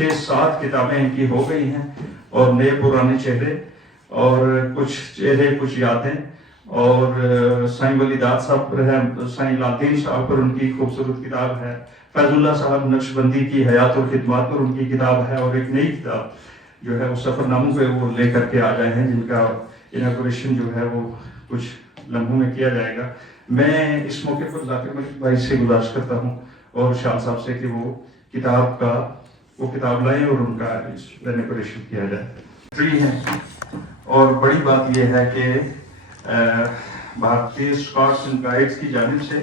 6-7 کتابیں ان کی ہو گئی ہیں، اور نئے پرانے چہرے، اور کچھ چہرے کچھ یادیں، اور سائیں ولی داد صاحب پر ہے، سائیں لالدین صاحب پر ان کی خوبصورت کتاب ہے، فیض اللہ صاحب نقشبندی کی حیات اور خدمات پر ان کی کتاب ہے، اور ایک نئی کتاب جو ہے وہ سفر ناموں پہ وہ لے کر کے آ گئے ہیں، جن کا اناگوریشن جو ہے وہ کچھ لمحوں میں کیا جائے گا۔ میں اس موقع پر ذاکر ملک بھائی سے گزارش کرتا ہوں اور شاہ صاحب سے کہ وہ کتاب لائیں اور ان کا اناگوریشن کیا جائے۔ اور بڑی بات یہ ہے کہ بھارتی اسکاؤٹس اینڈ گائیڈز کی جانب سے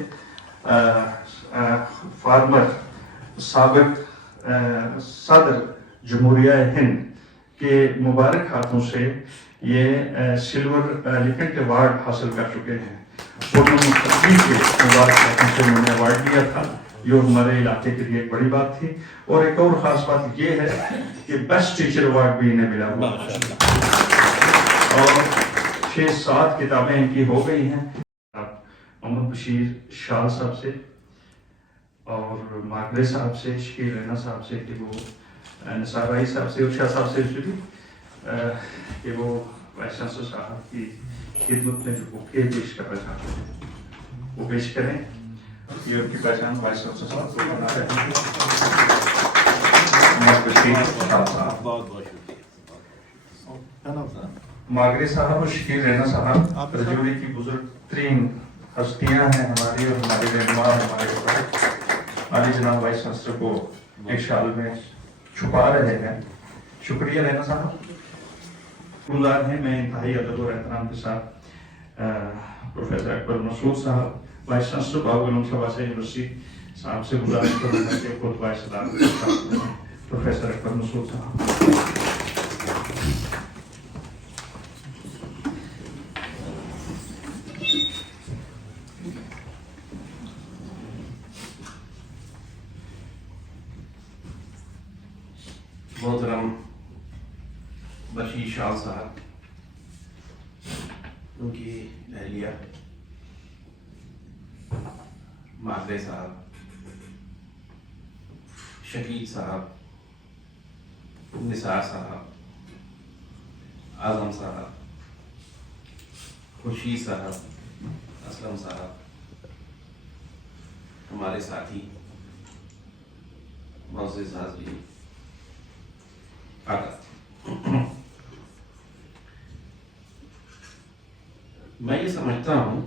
فارمر سابق صدر جمہوریہ ہند کے مبارک ہاتھوں سے یہ سلور ایلیفنٹ ایوارڈ حاصل کر چکے ہیں۔ پورنم مکھرجی کے مبارک ہاتھوں سے انہوں نے ایوارڈ لیا تھا، جو ہمارے علاقے کے لیے ایک بڑی بات تھی۔ اور ایک اور خاص بات یہ ہے کہ بیسٹ ٹیچر ایوارڈ بھی انہیں ملا ہوا، اور 6-7 کتابیں ان کی ہو گئی ہیں، محمد بشیر شاہ صاحب سے اور ماگرے صاحب سے، شکیل رینا صاحب سے کہ وہ نثار رائی صاحب سے اور شاہ صاحب سے بھی کہ وہ وائس چانسلر صاحب کی خدمت میں جو بکے پیش کرنا چاہتے ہیں وہ پیش کریں۔ یہ ان کی پہچان وائس چانسلر صاحب کو بنا رہے ہیں، محمد بشیر شاہ صاحب، ماگرے صاحب اور شکیل رینا صاحب رجوڑی کی بزرگ ترین ہستیاں ہیں ہماری، اور ہمارے رہنما، ہمارے عالی جناب وائس چانسلر کو ایک شال میں چھپا رہے ہیں۔ شکریہ رینا صاحب، گزار ہیں۔ میں انتہائی ادب اور احترام کے ساتھ پروفیسر اکبر مسعود صاحب، وائس چانسلر بابو علم صاحب یونیورسٹی صاحب سے گزارش کروں گا کہ خود وائس صدارت پروفیسر اکبر مسعود صاحب۔ محترم بشیر شاہ صاحب، ان کی اہلیہ ماگرے صاحب، شکیل صاحب، نثار صاحب، اعظم صاحب، خورشید صاحب، اسلم صاحب، ہمارے ساتھی معزز حاضرین، میں یہ سمجھتا ہوں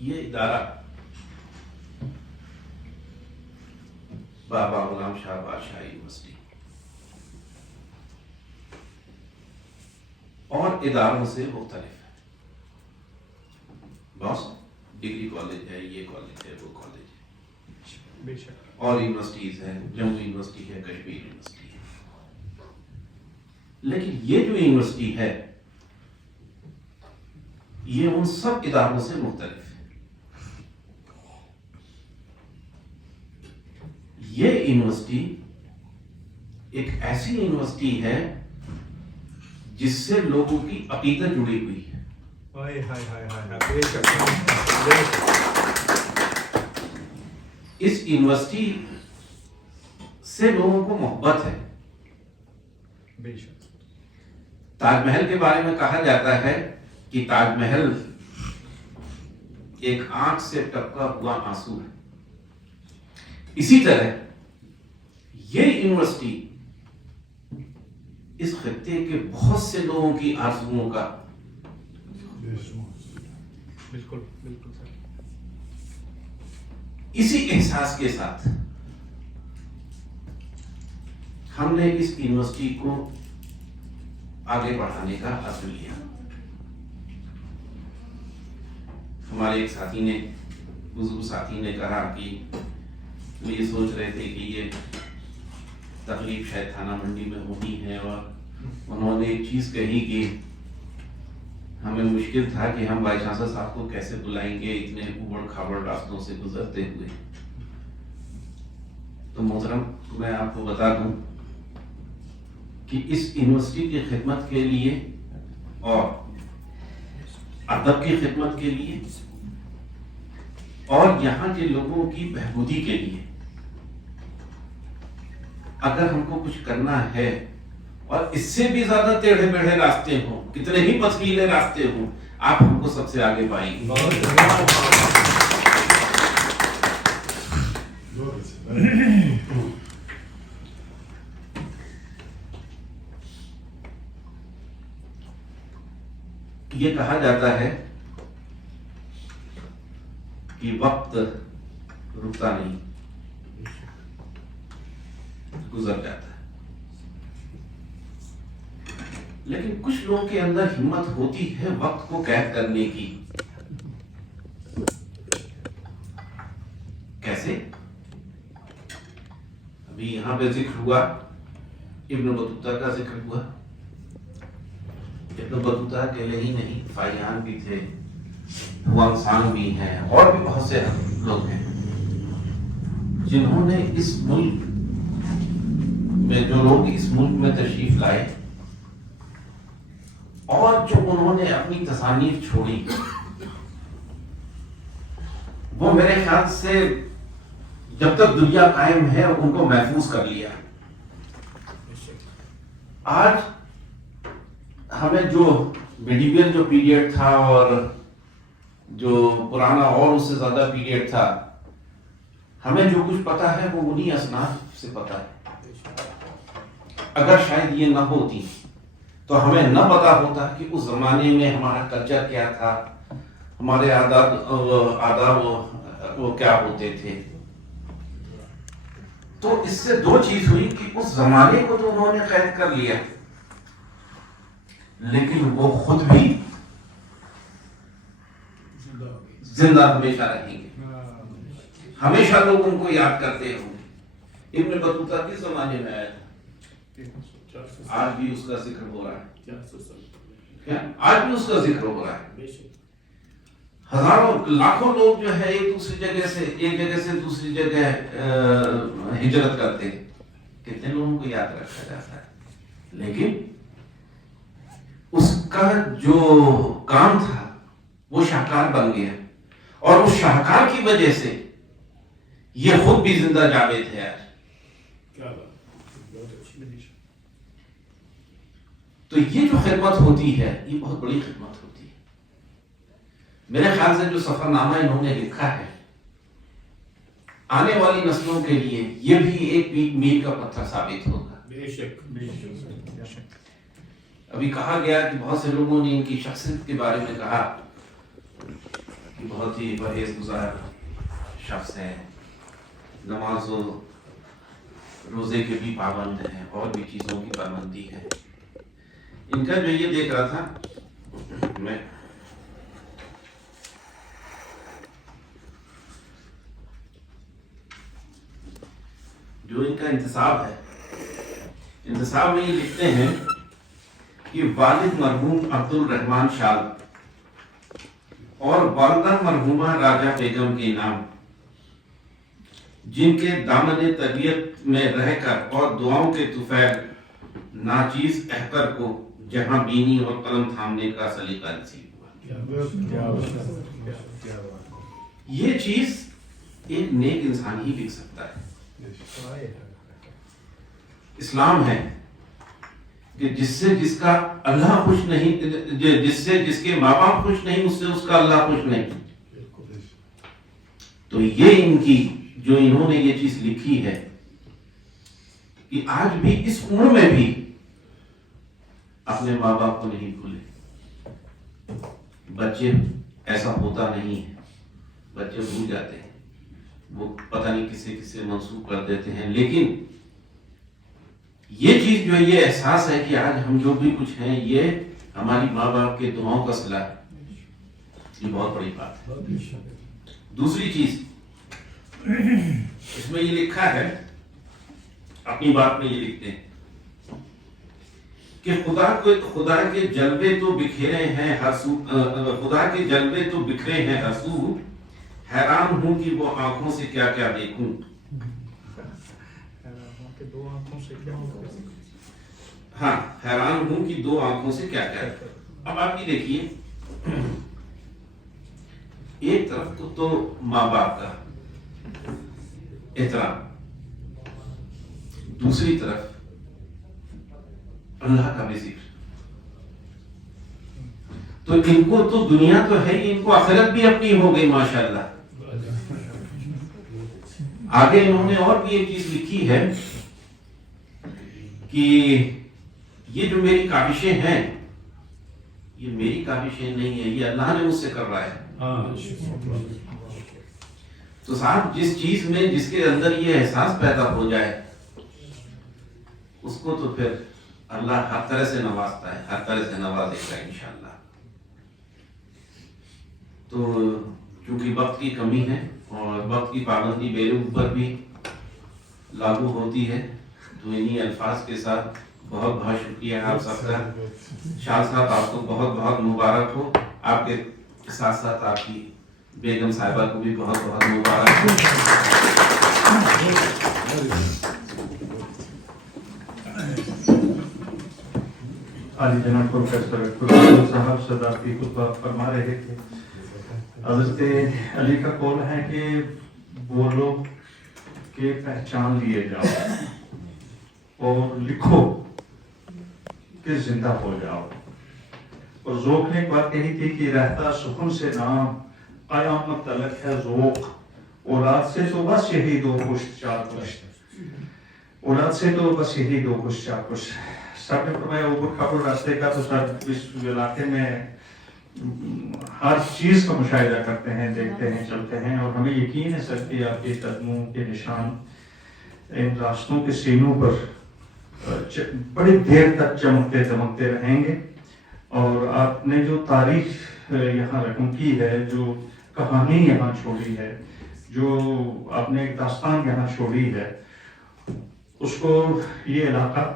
یہ ادارہ بابا غلام شاہ بادشاہ یونیورسٹی اور اداروں سے مختلف ہے۔ بس ڈگری کالج ہے، یہ کالج ہے، وہ کالج ہے، بے شک، اور یونیورسٹیز ہیں، جموں یونیورسٹی ہے، کشمیر یونیورسٹی ہے، لیکن یہ جو یونیورسٹی ہے یہ ان سب اداروں سے مختلف ہے۔ یہ یونیورسٹی ایک ایسی یونیورسٹی ہے جس سے لوگوں کی عقیدت جڑی ہوئی ہے۔ اس یونیورسٹی سے لوگوں کو محبت ہے۔ تاج محل کے بارے میں کہا جاتا ہے کہ تاج محل ایک آنکھ سے ٹپکا ہوا آنسو ہے، اسی طرح یہ یونیورسٹی اس خطے کے بہت سے لوگوں کی آرزوؤں کا بالکل اسی احساس کے ساتھ ہم نے اس یونیورسٹی کو آگے بڑھانے کا عزم لیا۔ ہمارے ایک ساتھی نے، بزرگ ساتھی نے کہا کہ وہ یہ سوچ رہے تھے کہ یہ تقریب شاید تھانہ منڈی میں ہونی ہے، اور انہوں نے ایک چیز کہی کہ ہمیں مشکل تھا کہ ہم وائس چانسلر صاحب کو کیسے بلائیں گے اتنے اوبڑ کھابڑ راستوں سے گزرتے ہوئے۔ تو محترم، میں آپ کو بتا دوں کہ اس یونیورسٹی کی خدمت کے لیے اور ادب کی خدمت کے لیے اور یہاں کے لوگوں کی بہبودی کے لیے اگر ہم کو کچھ کرنا ہے اور اس سے بھی زیادہ ٹیڑھے میڑھے راستے ہوں، کتنے ہی پتھریلے راستے ہوں، آپ ہم کو سب سے آگے پائیں گے. یہ کہا جاتا ہے کہ وقت رکتا نہیں، گزر جاتا ہے. لیکن کچھ لوگوں کے اندر ہمت ہوتی ہے وقت کو قید کرنے کی. کیسے؟ ابھی یہاں پہ ذکر ہوا، ابن بطوطہ کا ذکر ہوا. ابن بطوطہ اکیلے ہی نہیں، فائیان بھی تھے، ہوانگ سانگ بھی ہیں، اور بھی بہت سے لوگ ہیں جنہوں نے اس ملک میں، جو لوگ اس ملک میں تشریف لائے اور جو انہوں نے اپنی تصانیف چھوڑی، وہ میرے خیال سے جب تک دنیا قائم ہے ان کو محفوظ کر لیا. آج ہمیں جو میڈیول جو پیریڈ تھا اور جو پرانا اور اس سے زیادہ پیریڈ تھا، ہمیں جو کچھ پتا ہے وہ انہی اسناد سے پتا ہے. اگر شاید یہ نہ ہوتی تو ہمیں نہ پتا ہوتا کہ اس زمانے میں ہمارا کلچر کیا تھا، ہمارے آداب وہ کیا ہوتے تھے. تو اس سے دو چیز ہوئی کہ اس زمانے کو تو انہوں نے قید کر لیا، لیکن وہ خود بھی زندہ ہمیشہ رہیں گے، ہمیشہ لوگ ان کو یاد کرتے ہوں گے. ابن بطوطہ کس زمانے میں آیا تھا؟ آج بھی اس کا ذکر ہو رہا ہے، آج بھی اس کا ذکر ہو رہا ہے. ہزاروں لاکھوں لوگ جو ہے ایک جگہ سے دوسری جگہ ہجرت کرتے ہیں. کتنے لوگوں کو یاد رکھا جاتا ہے، لیکن اس کا جو کام تھا وہ شاہکار بن گیا، اور اس شاہکار کی وجہ سے یہ خود بھی زندہ جاوید ہے. تو یہ جو خدمت ہوتی ہے یہ بہت بڑی خدمت ہوتی ہے. میرے خیال سے جو سفر نامہ انہوں نے لکھا ہے، آنے والی نسلوں کے لیے یہ بھی ایک میل کا پتھر ثابت ہوگا. بے شک. ابھی کہا گیا کہ بہت سے لوگوں نے ان کی شخصیت کے بارے میں کہا کہ بہت ہی پرہیز گزار شخص ہے، نماز و روزے کے بھی پابند ہیں، اور بھی چیزوں کی پابندی ہے. ان کا جو یہ دیکھ رہا تھا میں، جو ان کا انتصاب ہے، انتصاب میں یہ لکھتے ہیں کہ والد مرحوم عبد الرحمن شال اور والدہ مرحومہ راجہ بیگم کے نام، جن کے دامن طبیعت میں رہ کر اور دعاؤں کے طفیل ناچیز احقر کو جہاں بینی اور قلم تھامنے کا سلیقہ نصیب ہوا. یہ چیز ایک نیک انسان ہی لکھ سکتا ہے. اسلام ہے کہ جس سے جس کا اللہ خوش نہیں، جس سے جس کے ماں باپ خوش نہیں، اس سے اس کا اللہ خوش نہیں. تو یہ ان کی جو انہوں نے یہ چیز لکھی ہے کہ آج بھی اس عمر میں بھی اپنے ماں باپ کو نہیں بھولے. بچے ایسا ہوتا نہیں ہے، بچے بھول جاتے ہیں، وہ پتہ نہیں کسے منسوخ کر دیتے ہیں. لیکن یہ چیز جو ہے، یہ احساس ہے کہ آج ہم جو بھی کچھ ہیں یہ ہماری ماں باپ کے دعاؤں کا صلہ ہے. یہ بہت بڑی بات ہے. دوسری چیز اس میں یہ لکھا ہے، اپنی بات میں یہ لکھتے ہیں کہ خدا کے جلوے تو بکھرے ہیں ہر سو، خدا کے جلوے تو بکھرے ہیں ہر سو، حیران ہوں کہ وہ آنکھوں سے کیا کیا دیکھوں. ہاں، حیران ہوں کہ دو آنکھوں سے کیا کیا. اب آپ یہ دیکھیے، ایک طرف تو ماں باپ کا احترام، دوسری طرف اللہ کا بھی ذکر. تو ان کو تو دنیا تو ہے ہی، ان کو آخرت بھی اپنی ہو گئی ماشاءاللہ. آگے انہوں نے اور بھی ایک چیز لکھی ہے کہ یہ جو میری کاوشیں ہیں یہ میری کاوشیں نہیں ہیں، یہ اللہ نے مجھ سے کر رہا ہے. تو صاحب جس چیز میں جس کے اندر یہ احساس پیدا ہو جائے اس کو تو پھر اللہ ہر طرح سے نوازتا ہے، ہر طرح سے نوازے گا انشاءاللہ. تو چونکہ وقت کی کمی ہے اور وقت کی پابندی میرے اوپر بھی لاگو ہوتی ہے، تو انہی الفاظ کے ساتھ بہت بہت شکریہ آپ سب کا. شاہ صاحب آپ کو بہت بہت مبارک ہو، آپ کے ساتھ ساتھ آپ کی بیگم صاحبہ کو بھی بہت بہت مبارک ہو. عالی جناب پروفیسر قرآن صاحب صدارتی خطبہ فرما رہے تھے. حضرت علی کا قول ہے کہ بولو کہ پہچان لیے جاؤ اور لکھو کہ زندہ ہو جاؤ. اور ذوق نے ایک بات کہی تھی کہ رہتا سخن سے نام قیامت تلک ہے ذوق. اولاد سے تو بس یہی دو پشت چار پشت، اولاد سے تو بس یہی دو پشت چار پشت. سب نے فرمایا اوپر کھپڑ راستے کا تو سب اس علاقے میں ہر چیز کا مشاہدہ کرتے ہیں، دیکھتے ہیں، چلتے ہیں، اور ہمیں یقین ہے سر کہ آپ کے قدموں کے نشان ان راستوں کے سینوں پر بڑی دیر تک چمکتے دمکتے رہیں گے. اور آپ نے جو تاریخ یہاں رقم کی ہے، جو کہانی یہاں چھوڑی ہے، جو آپ نے ایک داستان یہاں چھوڑی ہے، اس کو یہ علاقہ،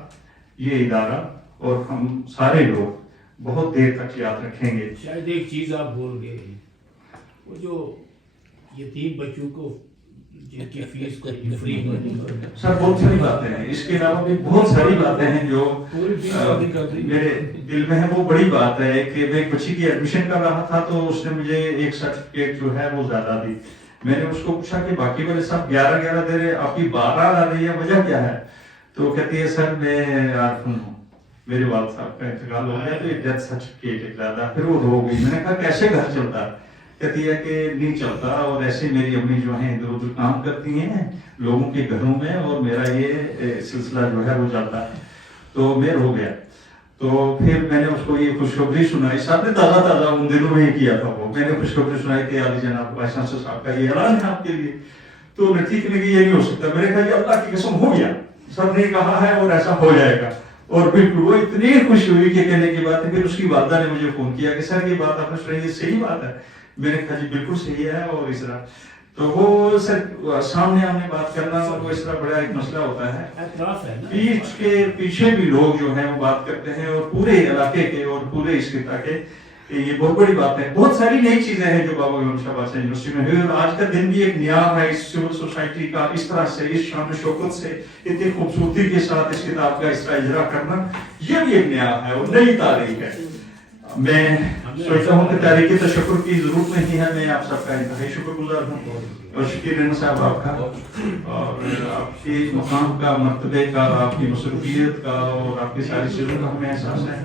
یہ ادارہ اور ہم سارے لوگ بہت دیر تک یاد رکھیں گے. شاید ایک چیز آپ بھول گئے، وہ جو یتیم بچوں کو جن کی فیس کو فری سر بہت ساری باتیں ہیں، اس کے علاوہ بھی بہت ساری باتیں ہیں جو میرے دل میں ہے. وہ بڑی بات ہے کہ میں ایک بچی کی ایڈمیشن کر رہا تھا تو اس نے مجھے ایک سرٹیفکیٹ جو ہے وہ زیادہ دی. میں نے اس کو پوچھا کہ باقی والے سب 11 دے رہے، آپ کی 12 آ رہی ہے، وجہ کیا ہے؟ تو کہتی ہے سر میں عارفن ہوں، میرے والد صاحب کا انتقال ہو گیا تو یہ ڈیتھ سرٹیفکیٹ اکلادا. پھر وہ رو گئی. میں نے کہا کیسے گھر چلتا؟ کہتی ہے کہ نہیں چلتا، اور ایسے میری امی جو ہیں ادھر ادھر کام کرتی ہیں لوگوں کے گھروں میں، اور میرا یہ سلسلہ جو ہے وہ چلتا ہے. تو میں رو گیا. تو پھر میں نے اس کو یہ خوشخبری سنائی. صاحب نے تازہ ان دنوں میں ہی کیا تھا وہ. میں نے خوشخبری سنائی کہ عالی جناب وائس چانسلر صاحب کا یہ اعلان ہے آپ کے لیے. تو نتیجے میں یہ نہیں ہو سکتا. میں نے کہا یہ اللہ کی قسم ہو گیا، سب نے کہا ہے اور ایسا ہو جائے گا. اور بالکل وہ اتنی خوشی ہوئی کہ کہنے کی بات ہے. پھر اس کی والدہ نے مجھے فون کیا کہ سر یہ بات آپ نے سنی، یہ صحیح بات ہے؟ میں نے کہا جی بالکل صحیح ہے. اور اس طرح تو وہ سر سامنے آمنے بات کرنا اور وہ اس طرح بڑا ایک مسئلہ ہوتا ہے. پیچھ کے پیچھے بھی لوگ جو ہیں وہ بات کرتے ہیں، اور پورے علاقے کے اور پورے اس خطہ کے یہ بہت بڑی بات ہے. بہت ساری نئی چیزیں ہیں جو بابا گنج شاہ بادشاہ یونیورسٹی میں ہوئی، اور آج کا دن بھی ایک نیام ہے اس سول سوسائٹی کا. اس طرح سے اس شان و شوکت سے اتنی خوبصورتی کے ساتھ اس کتاب کا اس طرح اجرا کرنا، یہ بھی ایک نیام ہے اور نئی تاریخ ہے. میں سوچتا ہوں کہ تاریخ تشکر کی ضرورت نہیں ہے. میں آپ سب کا انتہائی شکر گزار ہوں، اور شکیر رحمت صاحب آپ کا، اور آپ کے مقام کا، مرتبے کا، آپ کی مصروفیت کا اور آپ کی ساری چیزوں کا ہمیں احساس ہے.